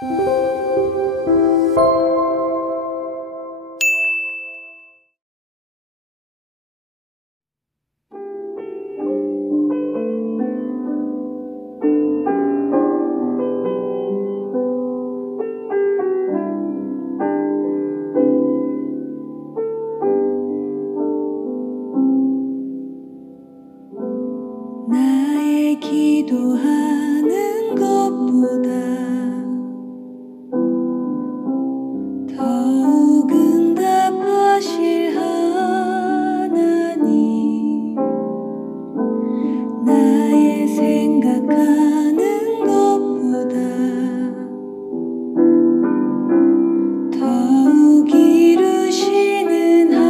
나의 기도하는 것보다 더욱 응답하실 하나님, 나의 생각하는 것보다 더욱 이루시는 하나님,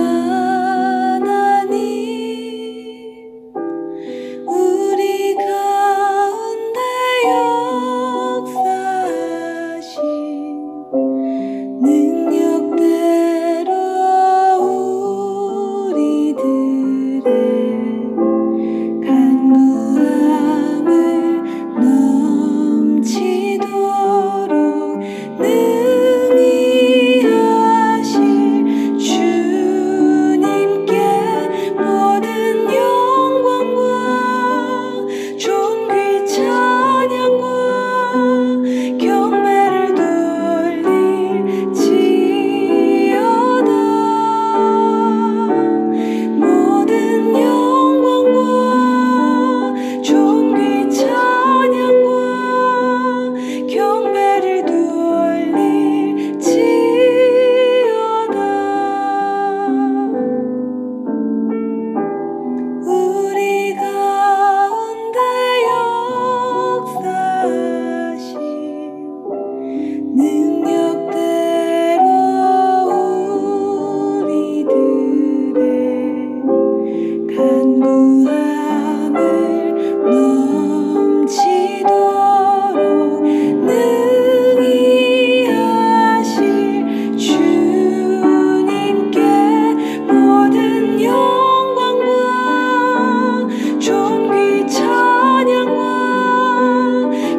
우리 가운데 역사하신 능력대로 우리들의 간구함을 넘치도록 능히 하실 주님께 모든 영광과 존귀 찬양과 경배를 돌릴지어다. 모든 영광과 존귀 찬양과 경배를 돌릴지어다. 우리 가운데 역사하신 능력대로 우리들의 간구함을 넘치도록 능히 하실 주님께 모든 영광과 존귀 찬양과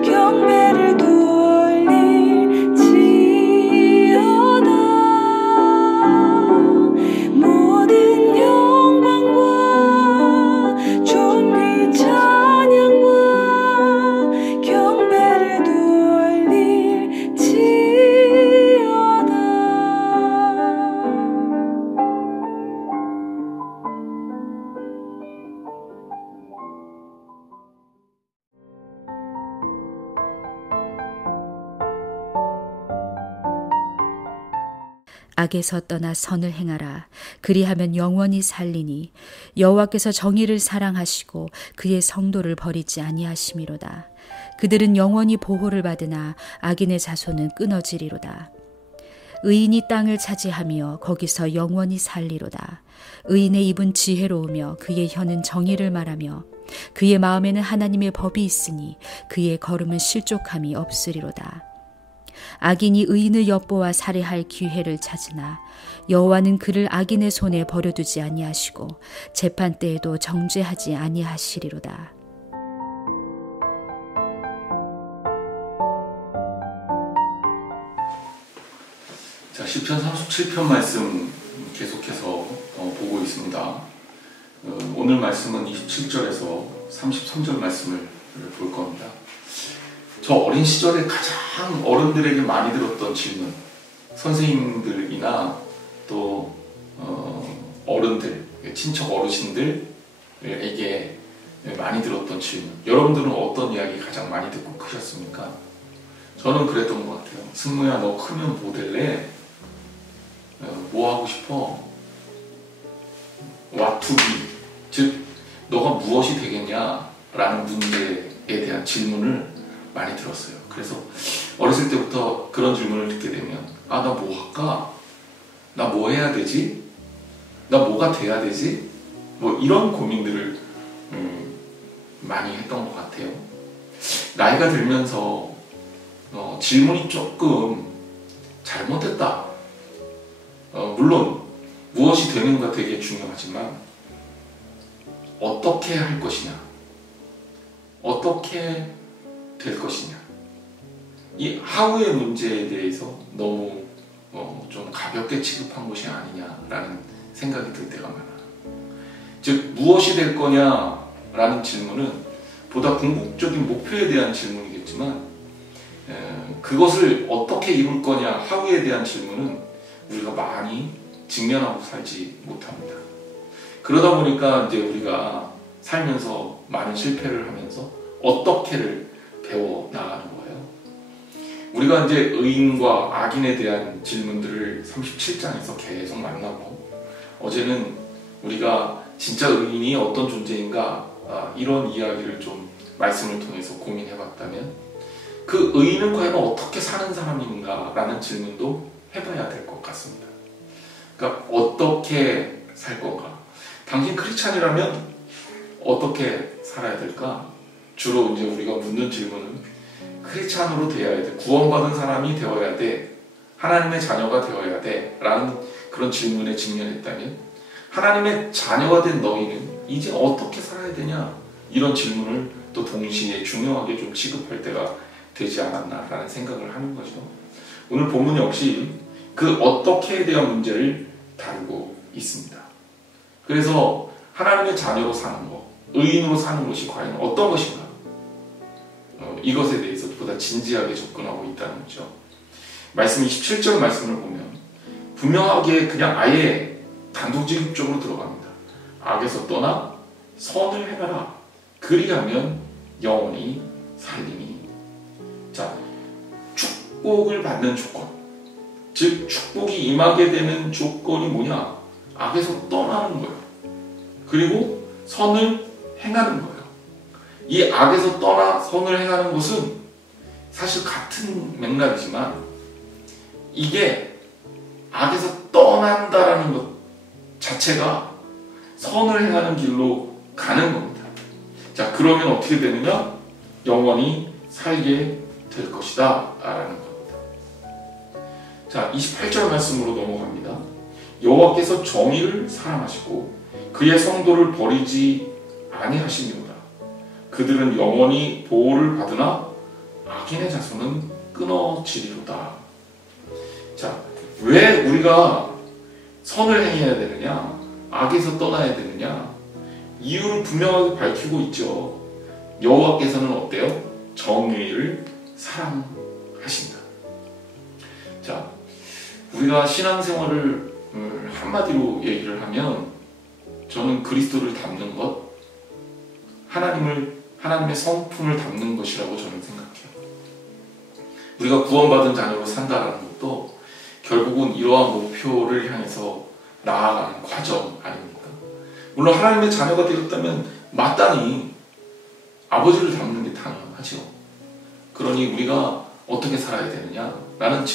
경배를 돌릴지어다. 모든 영광과 존귀 찬양과 경배를 돌릴지어다. 악에서 떠나 선을 행하라. 그리하면 영원히 살리니 여호와께서 정의를 사랑하시고 그의 성도를 버리지 아니하심이로다. 그들은 영원히 보호를 받으나 악인의 자손은 끊어지리로다. 의인이 땅을 차지하며 거기서 영원히 살리로다. 의인의 입은 지혜로우며 그의 혀는 정의를 말하며 그의 마음에는 하나님의 법이 있으니 그의 걸음은 실족함이 없으리로다. 악인이 의인을 엿보아 살해할 기회를 찾으나 여호와는 그를 악인의 손에 버려두지 아니하시고 재판 때에도 정죄하지 아니하시리로다. 자, 시편 37편 말씀 계속해서 보고 있습니다. 오늘 말씀은 27절에서 33절 말씀을 볼 겁니다. 저 어린 시절에 가장 어른들에게 많이 들었던 질문, 선생님들이나 또 어른들, 친척 어르신들에게 많이 들었던 질문, 여러분들은 어떤 이야기 가장 많이 듣고 크셨습니까? 저는 그랬던 것 같아요. 승무야, 너 크면 뭐 될래? 뭐 하고 싶어? What to be? 즉, 너가 무엇이 되겠냐? 라는 문제에 대한 질문을 많이 들었어요. 그래서 어렸을 때부터 그런 질문을 듣게 되면 나 뭐 할까? 나 뭐 해야 되지? 나 뭐가 돼야 되지? 뭐 이런 고민들을 많이 했던 것 같아요. 나이가 들면서 질문이 조금 잘못됐다. 물론 무엇이 되는가 되게 중요하지만 어떻게 할 것이냐, 어떻게 될 것이냐, 이 하우의 문제에 대해서 너무 좀 가볍게 취급한 것이 아니냐라는 생각이 들 때가 많아요. 즉 무엇이 될 거냐라는 질문은 보다 궁극적인 목표에 대한 질문이겠지만 그것을 어떻게 이룰 거냐 하우에 대한 질문은 우리가 많이 직면하고 살지 못합니다. 그러다 보니까 이제 우리가 살면서 많은 실패를 하면서 어떻게를 배워 나가는 거예요. 우리가 이제 의인과 악인에 대한 질문들을 37장에서 계속 만나고, 어제는 우리가 진짜 의인이 어떤 존재인가 이런 이야기를 좀 말씀을 통해서 고민해 봤다면, 그 의인은 과연 어떻게 사는 사람인가 라는 질문도 해봐야 될 것 같습니다. 그러니까 어떻게 살 건가? 당신 크리스찬이라면 어떻게 살아야 될까? 주로 이제 우리가 묻는 질문은 크리스찬으로 되어야 돼, 구원받은 사람이 되어야 돼, 하나님의 자녀가 되어야 돼 라는 그런 질문에 직면했다면, 하나님의 자녀가 된 너희는 이제 어떻게 살아야 되냐, 이런 질문을 또 동시에 중요하게 좀 취급할 때가 되지 않았나라는 생각을 하는 거죠. 오늘 본문 역시 그 어떻게에 대한 문제를 다루고 있습니다. 그래서 하나님의 자녀로 사는 것, 의인으로 사는 것이 과연 어떤 것인가, 이것에 대해서 보다 진지하게 접근하고 있다는 거죠. 말씀 27절 말씀을 보면 분명하게 그냥 아예 단도직입적으로 들어갑니다. 악에서 떠나 선을 행하라, 그리하면 영원히 살리니. 자, 축복을 받는 조건, 즉 축복이 임하게 되는 조건이 뭐냐? 악에서 떠나는 거예요. 그리고 선을 행하는 거예요. 이 악에서 떠나 선을 행하는 것은 사실 같은 맥락이지만, 이게 악에서 떠난다라는 것 자체가 선을 행하는 길로 가는 겁니다. 자, 그러면 어떻게 되느냐? 영원히 살게 될 것이다 라는 겁니다. 자, 28절 말씀으로 넘어갑니다. 여호와께서 정의를 사랑하시고 그의 성도를 버리지 아니하시니로다. 그들은 영원히 보호를 받으나 악인의 자손은 끊어지리로다. 자, 왜 우리가 선을 행해야 되느냐, 악에서 떠나야 되느냐, 이유를 분명하게 밝히고 있죠. 여호와께서는 어때요? 정의를 사랑하신다. 자, 우리가 신앙생활을 한마디로 얘기를 하면, 저는 그리스도를 닮는 것, 하나님의 성품을 닮는 것이라고 저는 생각해요. 우리가 구원받은 자녀로 산다라는 것도 결국은 이러한 목표를 향해서 나아가는 과정 아닙니까? 물론 하나님의 자녀가 되었다면 마땅히 아버지를 닮는 게 당연하죠. 그러니 우리가 어떻게 살아야 되느냐라는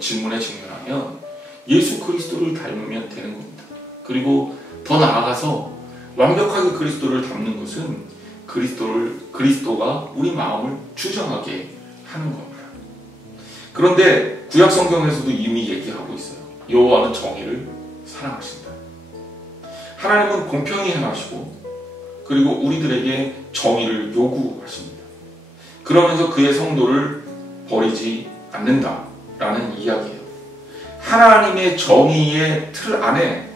질문에 직면하면 예수 그리스도를 닮으면 되는 겁니다. 그리고 더 나아가서 완벽하게 그리스도를 닮는 것은 그리스도가 우리 마음을 주장하게 하는 겁니다. 그런데 구약 성경에서도 이미 얘기하고 있어요. 여호와는 정의를 사랑하신다. 하나님은 공평히 행하시고 그리고 우리들에게 정의를 요구하십니다. 그러면서 그의 성도를 버리지 않는다라는 이야기예요. 하나님의 정의의 틀 안에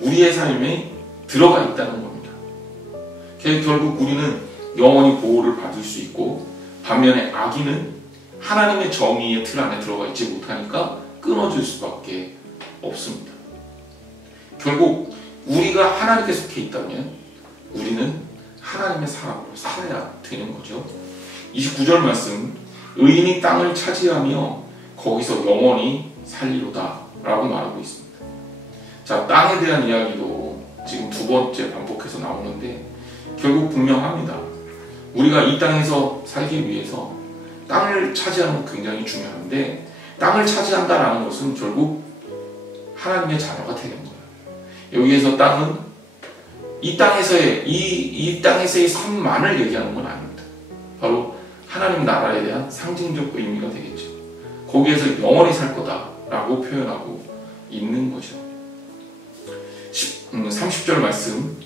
우리의 삶이 들어가 있다는 겁니다. 결국 우리는 영원히 보호를 받을 수 있고, 반면에 악인은 하나님의 정의의 틀 안에 들어가 있지 못하니까 끊어질 수밖에 없습니다. 결국 우리가 하나님께 속해 있다면 우리는 하나님의 사람으로 살아야 되는 거죠. 29절 말씀, 의인이 땅을 차지하며 거기서 영원히 살리로다 라고 말하고 있습니다. 자, 땅에 대한 이야기도 지금 두 번째 반복해서 나오는데 결국 분명합니다. 우리가 이 땅에서 살기 위해서 땅을 차지하는 건 굉장히 중요한데, 땅을 차지한다라는 것은 결국 하나님의 자녀가 되는 거예요. 여기에서 땅은 이 땅에서의 삶만을 얘기하는 건 아닙니다. 바로 하나님 나라에 대한 상징적 의미가 되겠죠. 거기에서 영원히 살 거다라고 표현하고 있는 거죠. 30절 말씀,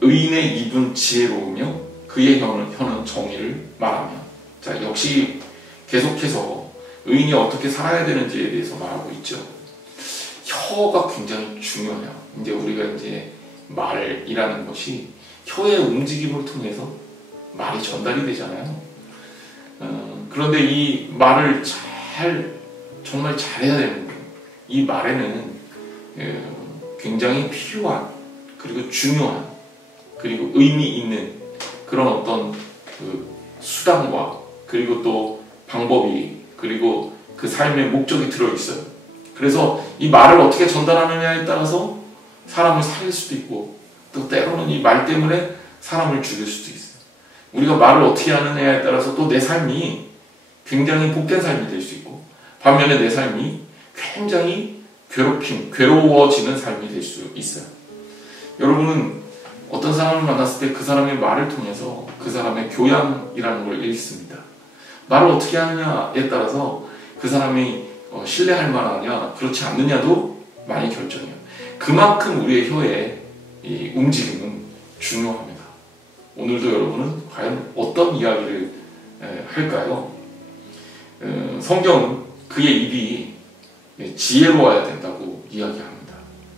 의인의 입은 지혜로우며 그의 혀는 정의를 말하며. 자, 역시 계속해서 의인이 어떻게 살아야 되는지에 대해서 말하고 있죠. 혀가 굉장히 중요해요. 이제 우리가 이제 말이라는 것이 혀의 움직임을 통해서 말이 전달이 되잖아요. 그런데 이 말을 정말 잘해야 되는 거예요. 이 말에는 굉장히 필요한, 그리고 중요한, 그리고 의미 있는 그런 어떤 그 수단과, 그리고 또 방법이, 그리고 그 삶의 목적이 들어있어요. 그래서 이 말을 어떻게 전달하느냐에 따라서 사람을 살릴 수도 있고, 또 때로는 이 말 때문에 사람을 죽일 수도 있어요. 우리가 말을 어떻게 하느냐에 따라서 또 내 삶이 굉장히 복된 삶이 될 수 있고, 반면에 내 삶이 굉장히 괴로워지는 삶이 될 수 있어요. 여러분은 어떤 사람을 만났을 때 그 사람의 말을 통해서 그 사람의 교양이라는 걸 읽습니다. 말을 어떻게 하느냐에 따라서 그 사람이 신뢰할 만하냐, 그렇지 않느냐도 많이 결정해요. 그만큼 우리의 혀의 이 움직임은 중요합니다. 오늘도 여러분은 과연 어떤 이야기를 할까요? 성경은 그의 입이 지혜로워야 된다고 이야기합니다.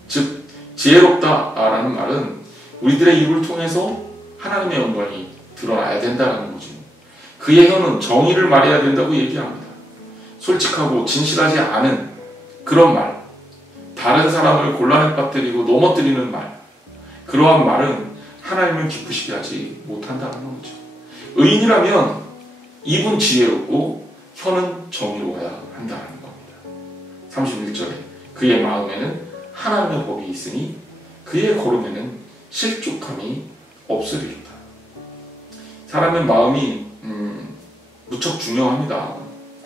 즉, 지혜롭다라는 말은 우리들의 입을 통해서 하나님의 영광이 드러나야 된다는 거죠. 그의 혀는 정의를 말해야 된다고 얘기합니다. 솔직하고 진실하지 않은 그런 말, 다른 사람을 곤란에 빠뜨리고 넘어뜨리는 말, 그러한 말은 하나님을 기쁘시게 하지 못한다는 거죠. 의인이라면 입은 지혜롭고 혀는 정의로워야 한다는 겁니다. 31절에 그의 마음에는 하나님의 법이 있으니 그의 걸음에는 실족함이 없으리로다. 사람의 마음이 무척 중요합니다.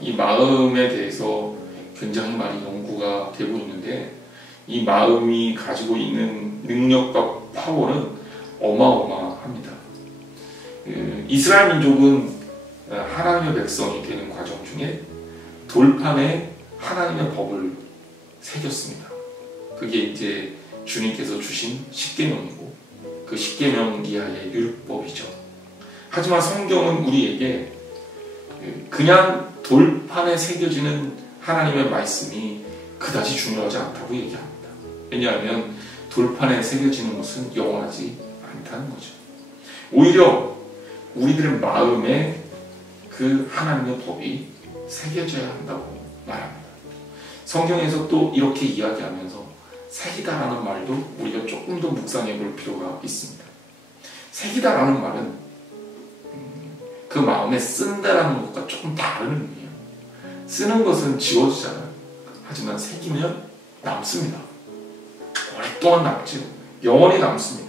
이 마음에 대해서 굉장히 많이 연구가 되고 있는데, 이 마음이 가지고 있는 능력과 파워는 어마어마합니다. 이스라엘 민족은 하나님의 백성이 되는 과정 중에 돌판에 하나님의 법을 새겼습니다. 그게 이제 주님께서 주신 십계명이고, 그 십계명 이하의 율법이죠. 하지만 성경은 우리에게 그냥 돌판에 새겨지는 하나님의 말씀이 그다지 중요하지 않다고 얘기합니다. 왜냐하면 돌판에 새겨지는 것은 영원하지 않다는 거죠. 오히려 우리들의 마음에 그 하나님의 법이 새겨져야 한다고 말합니다. 성경에서 또 이렇게 이야기하면서 새기다라는 말도 우리가 조금 더 묵상해 볼 필요가 있습니다. 새기다라는 말은 그 마음에 쓴다라는 것과 조금 다른 의미예요. 쓰는 것은 지워지잖아요. 하지만 새기면 남습니다. 오랫동안 남죠. 영원히 남습니다.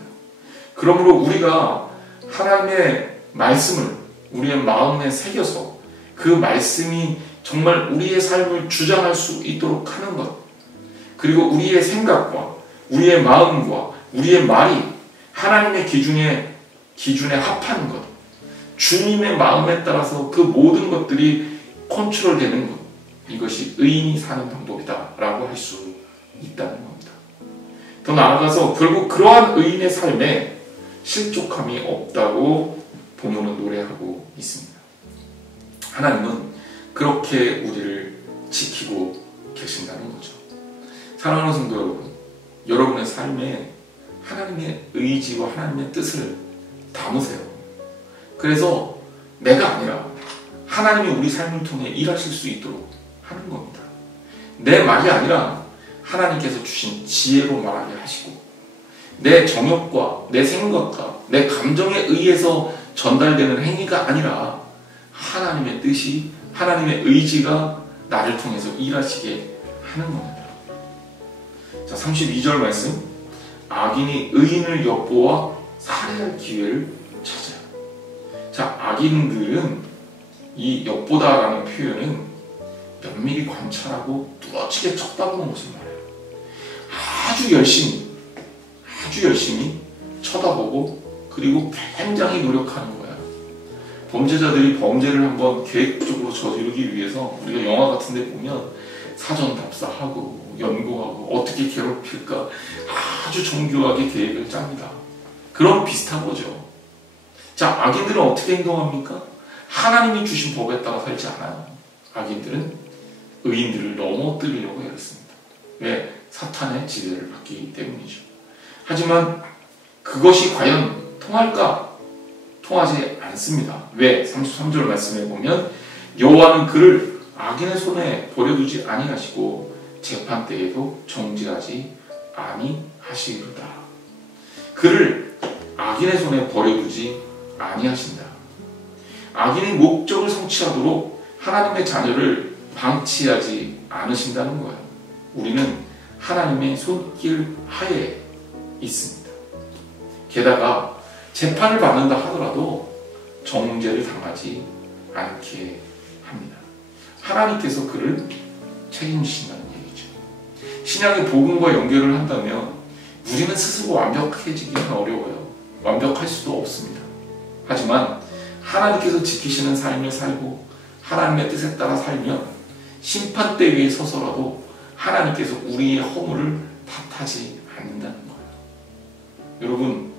그러므로 우리가 하나님의 말씀을 우리의 마음에 새겨서 그 말씀이 정말 우리의 삶을 주장할 수 있도록 하는 것, 그리고 우리의 생각과 우리의 마음과 우리의 말이 하나님의 기준에 합하는 것, 주님의 마음에 따라서 그 모든 것들이 컨트롤되는 것, 이것이 의인이 사는 방법이다 라고 할 수 있다는 겁니다. 더 나아가서 결국 그러한 의인의 삶에 실족함이 없다고 본문은 노래하고 있습니다. 하나님은 그렇게 우리를 지키고 계신다는 거죠. 사랑하는 성도 여러분, 여러분의 삶에 하나님의 의지와 하나님의 뜻을 담으세요. 그래서 내가 아니라 하나님이 우리 삶을 통해 일하실 수 있도록 하는 겁니다. 내 말이 아니라 하나님께서 주신 지혜로 말하게 하시고, 내 정욕과 내 생각과 내 감정에 의해서 전달되는 행위가 아니라 하나님의 뜻이, 하나님의 의지가 나를 통해서 일하시게 하는 겁니다. 자, 32절 말씀, 악인이 의인을 엿보아 살해할 기회를 찾아요. 자, 악인들은 이 엿보다라는 표현은 면밀히 관찰하고 뚜렷하게 쳐다보는 것을 말해요. 아주 열심히 쳐다보고, 그리고 굉장히 노력하는 거야. 범죄자들이 범죄를 한번 계획적으로 저지르기 위해서 우리가 영화 같은 데 보면 사전 답사하고 연구하고 어떻게 괴롭힐까 아주 정교하게 계획을 짭니다. 그럼 비슷한 거죠. 자, 악인들은 어떻게 행동합니까? 하나님이 주신 법에 따라 살지 않아요. 악인들은 의인들을 넘어뜨리려고 애썼습니다. 왜? 사탄의 지배를 받기 때문이죠. 하지만 그것이 과연 통할까? 통하지 않습니다. 왜? 33절 말씀에 보면 여호와는 그를 악인의 손에 버려두지 아니하시고 재판 때에도 정죄하지 아니하시리로다. 그를 악인의 손에 버려두지 아니하신다. 악인의 목적을 성취하도록 하나님의 자녀를 방치하지 않으신다는 거예요. 우리는 하나님의 손길 하에 있습니다. 게다가 재판을 받는다 하더라도 정죄를 당하지 않게 합니다. 하나님께서 그를 책임지신다는 얘기죠. 신약의 복음과 연결을 한다면 우리는 스스로 완벽해지기는 어려워요. 완벽할 수도 없습니다. 하지만 하나님께서 지키시는 삶을 살고 하나님의 뜻에 따라 살면 심판대 위에 서서라도 하나님께서 우리의 허물을 탓하지 않는다는 거예요. 여러분,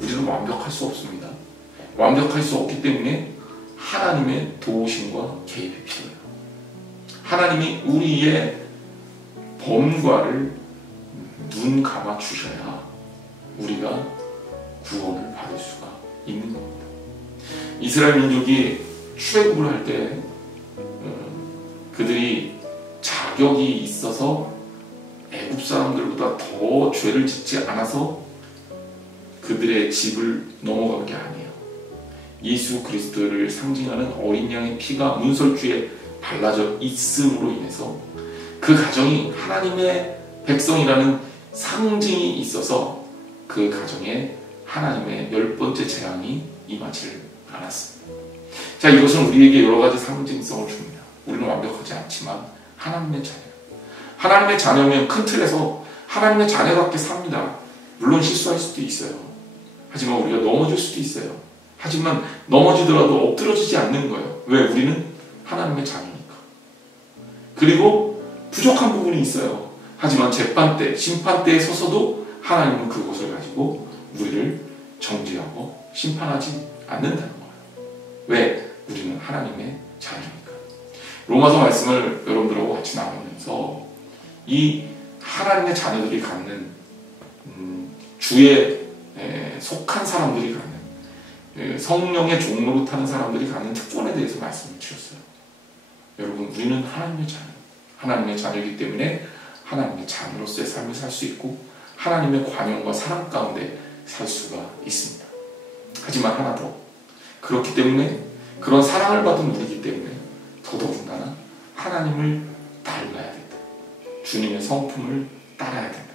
우리는 완벽할 수 없습니다. 완벽할 수 없기 때문에 하나님의 도우심과 개입이 필요해요. 하나님이 우리의 범과를 눈 감아 주셔야 우리가 구원을 받을 수가 있는 겁니다. 이스라엘 민족이 출애굽을 할 때 그들이 자격이 있어서 애굽 사람들보다 더 죄를 짓지 않아서 그들의 집을 넘어간 게 아니에요. 예수 그리스도를 상징하는 어린 양의 피가 문설주에 발라져 있음으로 인해서 그 가정이 하나님의 백성이라는 상징이 있어서 그 가정에 하나님의 10번째 재앙이 임하지를 않았습니다. 자, 이것은 우리에게 여러 가지 상징성을 줍니다. 우리는 완벽하지 않지만 하나님의 자녀. 하나님의 자녀면 큰 틀에서 하나님의 자녀답게 삽니다. 물론 실수할 수도 있어요. 하지만 우리가 넘어질 수도 있어요. 하지만 넘어지더라도 엎드러지지 않는 거예요. 왜? 우리는 하나님의 자녀니까. 그리고 부족한 부분이 있어요. 하지만 재판때, 심판때에 서서도 하나님은 그것을 가지고 우리를 정죄하고 심판하지 않는다는 거예요. 왜? 우리는 하나님의 자녀니까. 로마서 말씀을 여러분들하고 같이 나누면서 이 하나님의 자녀들이 갖는 주에 속한 사람들이 갖는 성령의 종로로 타는 사람들이 갖는 특권에 대해서 말씀을 주셨어요. 여러분, 우리는 하나님의 자녀, 하나님의 자녀이기 때문에 하나님의 자녀로서의 삶을 살 수 있고 하나님의 관용과 사랑 가운데 살 수가 있습니다. 하지만 하나 더, 그렇기 때문에 그런 사랑을 받은 우리이기 때문에 더더군다나 하나님을 닮아야 된다. 주님의 성품을 따라야 된다.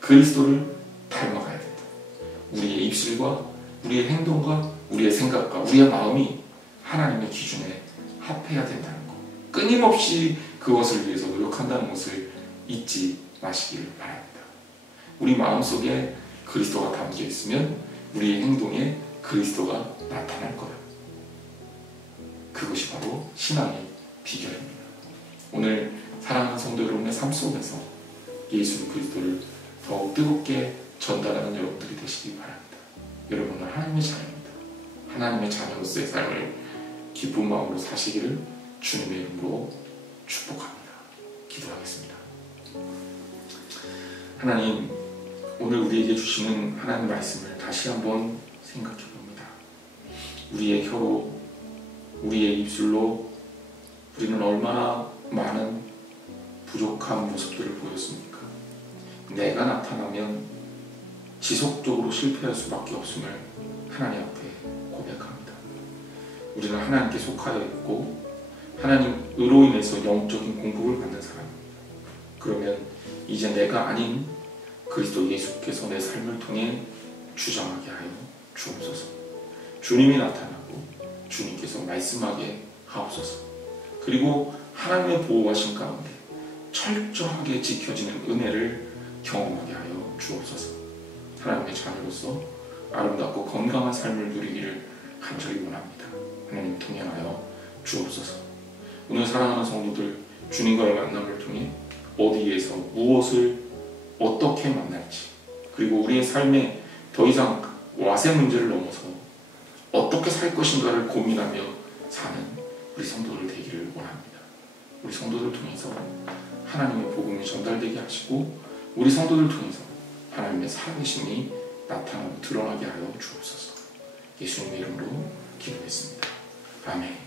그리스도를 닮아가야 된다. 우리의 입술과 우리의 행동과 우리의 생각과 우리의 마음이 하나님의 기준에 합해야 된다는 것. 끊임없이 그것을 위해서 노력한다는 것을 잊지 마시기를 바랍니다. 우리 마음속에 그리스도가 담겨 있으면 우리의 행동에 그리스도가 나타날 거예요. 그것이 바로 신앙의 비결입니다. 오늘 사랑하는 성도 여러분의 삶 속에서 예수 그리스도를 더욱 뜨겁게 전달하는 여러분들이 되시기 바랍니다. 여러분은 하나님의 자녀입니다. 하나님의 자녀로서의 삶을 기쁜 마음으로 사시기를 주님의 이름으로 축복합니다. 기도하겠습니다. 하나님, 오늘 우리에게 주시는 하나님 말씀을 다시 한번 생각해 봅니다. 우리의 혀로, 우리의 입술로 우리는 얼마나 많은 부족한 모습들을 보였습니까? 내가 나타나면 지속적으로 실패할 수밖에 없음을 하나님 앞에 고백합니다. 우리는 하나님께 속하여 있고 하나님으로 인해서 영적인 공급을 받는 사람입니다. 그러면 이제 내가 아닌 그리스도 예수께서 내 삶을 통해 주장하게 하여 주옵소서. 주님이 나타나고 주님께서 말씀하게 하옵소서. 그리고 하나님의 보호하신 가운데 철저하게 지켜지는 은혜를 경험하게 하여 주옵소서. 하나님의 자녀로서 아름답고 건강한 삶을 누리기를 간절히 원합니다. 하나님 동행하여 주옵소서. 오늘 사랑하는 성도들, 주님과의 만남을 통해 어디에서 무엇을 어떻게 만날지, 그리고 우리의 삶에 더 이상 와세 문제를 넘어서 어떻게 살 것인가를 고민하며 사는 우리 성도들 되기를 원합니다. 우리 성도들 통해서 하나님의 복음이 전달되게 하시고 우리 성도들 통해서 하나님의 살아계심이 나타나고 드러나게 하여 주옵소서. 예수님의 이름으로 기도했습니다. 아멘.